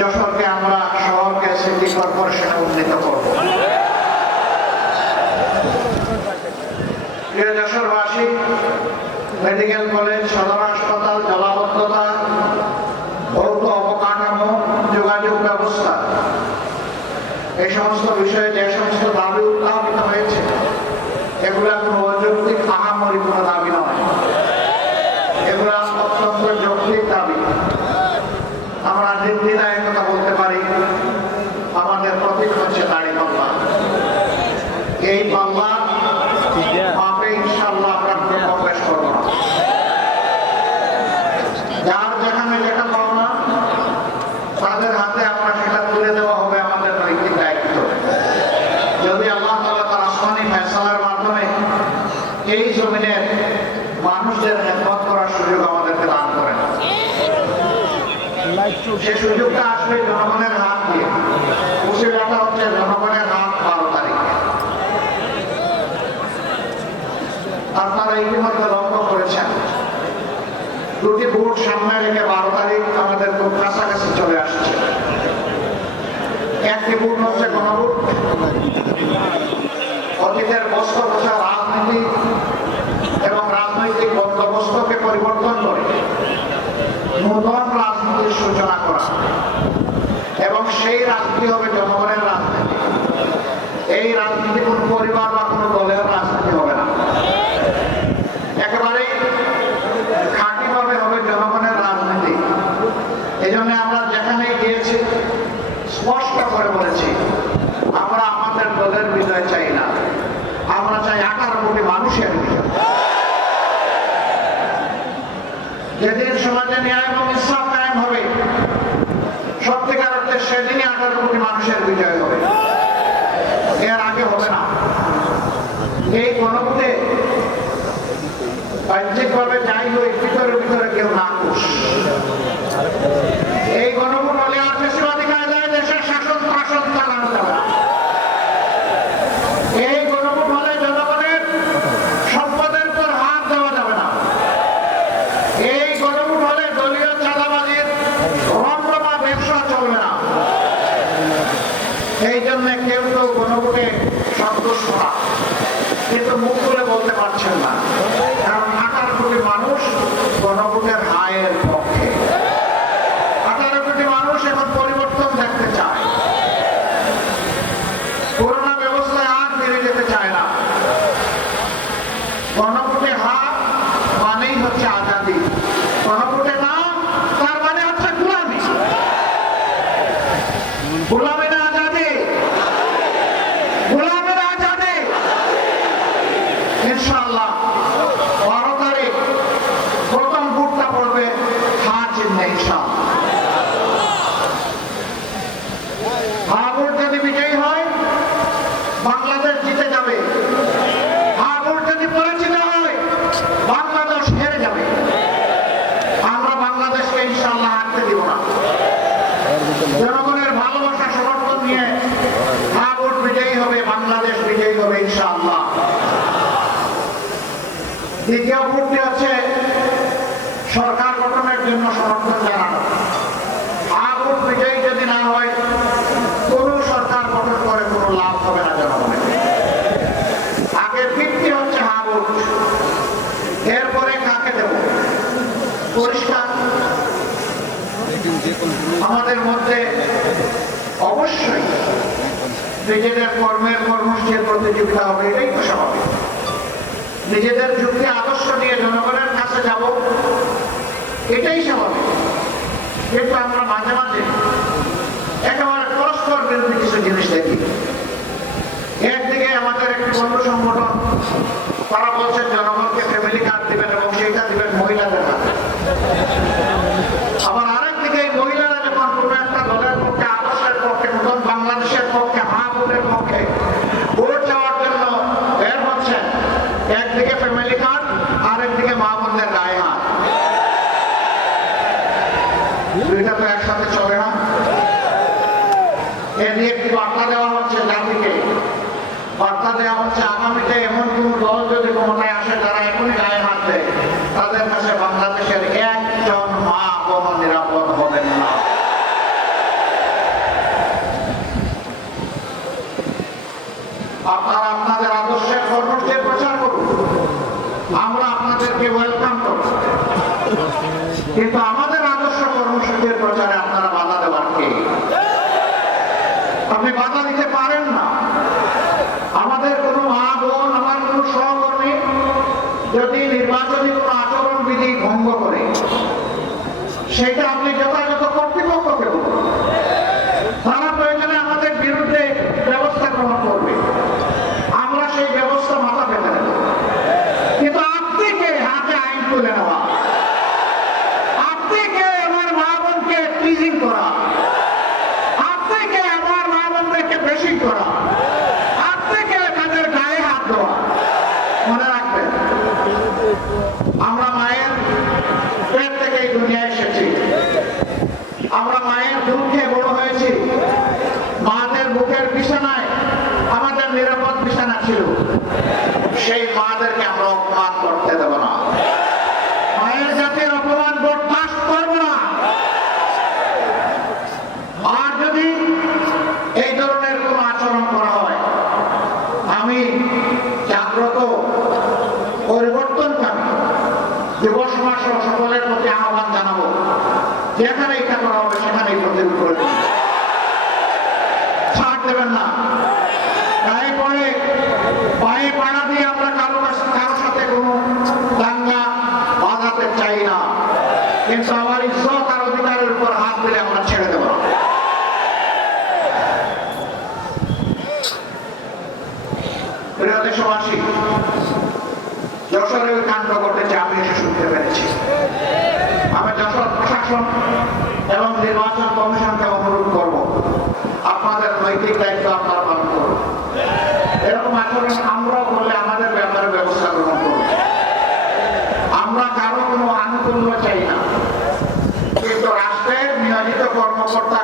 যশোরকে আমরা শহরকে সিটি কর্পোরেশনে উন্নীত করব। প্রিয় যশোরবাসী, মেডিকেল কলেজ, সদর হাসপাতাল, জলাবদ্ধতা, ভৌত অবকাঠামো, যোগাযোগ ব্যবস্থা, এই সমস্ত বিষয়ে যে সমস্ত দাবি উত্থাপিত হয়েছে এগুলো কোনো অযৌক্তিক আহামরি কোনো দাবি নয়, এগুলো অত্যন্ত যৌক্তিক দাবি। আমরা নির্দ্বিধায় কথা বলতে পারি, আমাদের প্রতীক হচ্ছে দাড়িপাল্লা। এই পাল্লা পাপে ইনশাআল্লাহ আমরা প্রবেশ করব না। যার যেখানে যেটা পাওনা তাদের হাতে আমরা সেটা তুলে দেওয়া হবে আমাদের নৈতিক দায়িত্ব। যদি আল্লাহ তাআলা তার আসমানি ফয়সালার মাধ্যমে এই জমিনের মানুষদের খেদমত করার সুযোগ আমাদেরকে দান করেন, সে সুযোগটা আসবে জনগণের হাত দিয়ে। উসিলাটা হচ্ছে জনগণের হাত 12 তারিখে। আপনারা ইতিমধ্যে লক্ষ্য করেছেন দুটি ভোট সামনে রেখে 12 তারিখ আমাদের খুব কাছাকাছি চলে আসছে। একটি ভোট হচ্ছে গণভোট। অতীতের বস্তু বোঝা রাজনীতি এবং রাজনৈতিক বন্দোবস্তকে পরিবর্তন করে নতুন রাজনীতির সূচনা করা, এবং সেই রাজনীতি হবে জনগণের রাজনীতি। এই রাজনীতি কোন পরিবার বা কোন দলের রাজনীতি হবে না, একেবারেই খাঁটিভাবে হবে জনগণের রাজনীতি। এই জন্য আমরা যেখানেই গিয়েছি স্পষ্ট করে বলেছি, আমরা আমাদের দলের বিজয় চাই না, আমরা চাই 18 কোটি মানুষের বিজয়। যেদিন সমাজে ন্যায় এবং ইনসাফ কায়েম হবে সত্যিকার অর্থে সেদিনই 18 কোটি মানুষের বিজয় হবে, এর আগে হবে না। এই গণভোটে বাহ্যিকভাবে যাই হই, ভিতরে ভিতরে কেউ না খুশ। এই গণভোট হলে আর বেশিবাদী কায়দায় দেশের শাসন শাসন চালানো যাবে না। এই গণভোট হলে জনগণের সম্পদের উপর হাত দেওয়া যাবে না। এই গণভোট হলে দলীয় চাঁদাবাজির রমরমা ব্যবসা চলবে না। এই জন্য কেউ কেউ গণভোটে সন্তুষ্ট না, কিন্তু মুখ খুলে বলতে পারছেন না, কারণ 18 কোটি মানুষ গণভোটের হায়ের পক্ষে। 18 কোটি মানুষ এখন পরিবর্তন দেখতে চায়, করোনা ব্যবস্থায় আর ফিরে যেতে চায় না। গণভোটে হাত মানেই হচ্ছে আজাদি, গণভোটে না তার মানে হচ্ছে গোলামি। গোলামি না আজাদি, গোলামের আজাদি। ইনশাআল্লাহ 12 তারিখ প্রথম ভোটটা পড়বে হা চিহ্নে ইনশাআল্লাহ। হা ভোট যদি বিজয়ী হয় বাংলাদেশ জিতে যাবে, হা ভোট যদি পরাজিত হয় বাংলাদেশ হেরে যাবে। আমরা বাংলাদেশকে ইনশাআল্লাহ হারতে দিব না। জনগণের ভালোবাসা সমর্থন নিয়ে হা ভোট বিজয়ী হবে, বাংলাদেশ বিজয়ী হবে ইনশাআল্লাহ। দ্বিতীয় ভোটটি হচ্ছে সরকার গঠনের জন্য সমর্থন জানানো। হা ভোট বিজয়ী যদি না হয় কোন সরকার গঠন করে কোনো লাভ হবে না জনগণের। আগে ভিত্তি হচ্ছে হা ভোট, এরপরে কাকে দেব পরিষ্কার। আমাদের মধ্যে অবশ্যই নিজেদের কর্মের কর্মসূচির প্রতিযোগিতা হবে, এটাই তো স্বাভাবিক। নিজেদের যুক্তি আদর্শ নিয়ে জনগণের কাছে যাব, এটাই স্বাভাবিক। কিন্তু আমরা মাঝে মাঝে একেবারে পরস্পর বিরোধী কিছু জিনিস দেখি। একদিকে আমাদের একটি বন্ধু সংগঠন, তারা বলছেন জনগণকে ফ্যামিলি কার্ড দিবেন এবং সেইটা দিবেন মহিলাদের হাতে। আবার আরেকদিকে এই মহিলারা যখন কোনো একটা দলের পক্ষে, আদর্শের পক্ষে, নতুন বাংলাদেশের পক্ষে, হা ভোটের পক্ষে ভোট চাওয়ার জন্য বের হচ্ছেন, একদিকে ফ্যামিলি কার্ড, আরেকদিকে মা বোনদের গায়ে হাত। দুইটা তো একসাথে চলে না। এ নিয়ে একটি বার্তা দেওয়া হচ্ছে জাতিকে, বার্তা দেওয়া হচ্ছে আগামীতে এমন কোন দল যদি ক্ষমতায় আসে যারা এখনই গায়ে হাত দেয় আপনি বাধা দিতে পারেন না। আমাদের কোনো মা বোন, আমার কোনো সহকর্মী যদি নির্বাচনী কোনো আচরণবিধি ভঙ্গ করে, সেটা আপনি যথাযথ কর্তৃপক্ষকে বলুন। তারা প্রয়োজনে আমাদের বিরুদ্ধে ব্যবস্থা গ্রহণ করবে, আমরা সেই ব্যবস্থা মাথা পেতে নেব। কিন্তু আপনি কে হাতে আইন তুলে নেওয়া? আপনি কে আমার মা বোনকে টিজিং করা? আপনি কে আমার মা বোনদেরকে বেশি করা? আপনি কে তাদের গায়ে হাত দেওয়া? মনে রাখবেন, আমরা মায়ের পেট থেকে এই দুনিয়ায় এসেছি, আমরা মায়ের দুধ খেয়ে বড় হয়েছি। মাদের বুকের বিছানায় আমাদের নিরাপদ বিছানা ছিল। সেই মাদেরকে আমরা অপমান করতে দেব না। মায়ের জাতির অপমান বরদাস্ত করব না। আর যদি এই ধরনের কোন আচরণ করা হয়, আমি জাগ্রত পরিবর্তনকামী যুব সমাজ সহ সকলের প্রতি আহ্বান জানাবো, যেখানে ইচ্ছা করা হবে সেখানেই প্রতিরোধ করে দেবেন, ছাড় দেবেন না। গায়ে পড়ে পায়ে পাড়া দিয়ে আমরা কারোর সাথে কোনো দাঙ্গা বাঁধাতে চাই না, কিন্তু আমার ইজ্জত আর অধিকারের উপর হাত দিলে আমরা ছেড়ে দেব না। প্রিয় দেশবাসী, যশোরে ওই কাণ্ড ঘটেছে, আমি এসে শুনতে পেরেছি। আমি যশোর প্রশাসন এবং নির্বাচন কমিশনকে অনুরোধ করব, আপনাদের নৈতিক দায়িত্ব আপনারা পালন করুন। এরকম আচরণ আমরাও করলে আমাদের ব্যাপারে ব্যবস্থা গ্রহণ করুন। আমরা কারো কোনো আনুকূল্য চাই না, কিন্তু রাষ্ট্রের নিয়োজিত কর্মকর্তা